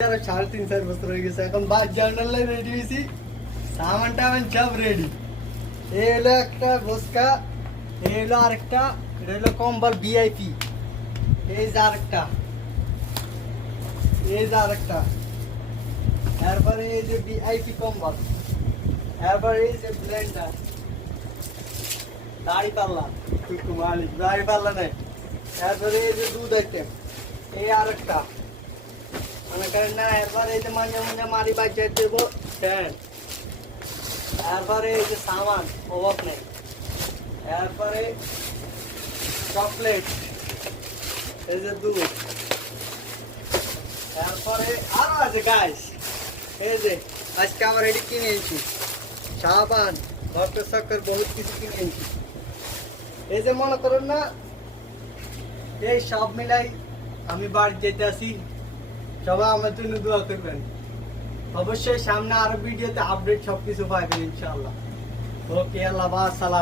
3.5 বছর হয়ে গেছে এখন বাস জার্নালে রেডি হয়েছি সামানটা আমার সব রেডি এই হলো একটা বসকা এই হলো আরেকটা এটা হলো কম্বল ভিআইপি এই যে আরেকটা এরপরে এই যে ভিআইপি কম্বল এরপরে এই যে ব্লেন্ডার দাড়ি পাল্লা টুকু মালিক দাড়ি পাল্লা নেই এরপরে এই যে দুধ আইটেম এই আরেকটা মনে করেন না এরপরে এই যে মাঝে মাঝে মারি বাজার দেবো স্ট্যান্ড এরপরে এই যে সামান অভাব নেই এরপরে চকলেট এই যে দুধ এরপরে আরো আছে গাইস এই যে আজকে আমার এটি কিনে এনেছি সাবান ঘর চক্কর বহুত কিছু কিনে এনেছি এই যে মনে করেন না এই সব মিলাই আমি বাড়ি যেতে আসি সবাই আমার জন্য দোয়া করবেন অবশ্যই সামনে আরো ভিডিওতে আপডেট সবকিছু পাবেন ইনশাআল্লাহ ওকে আল্লাহ সালাম।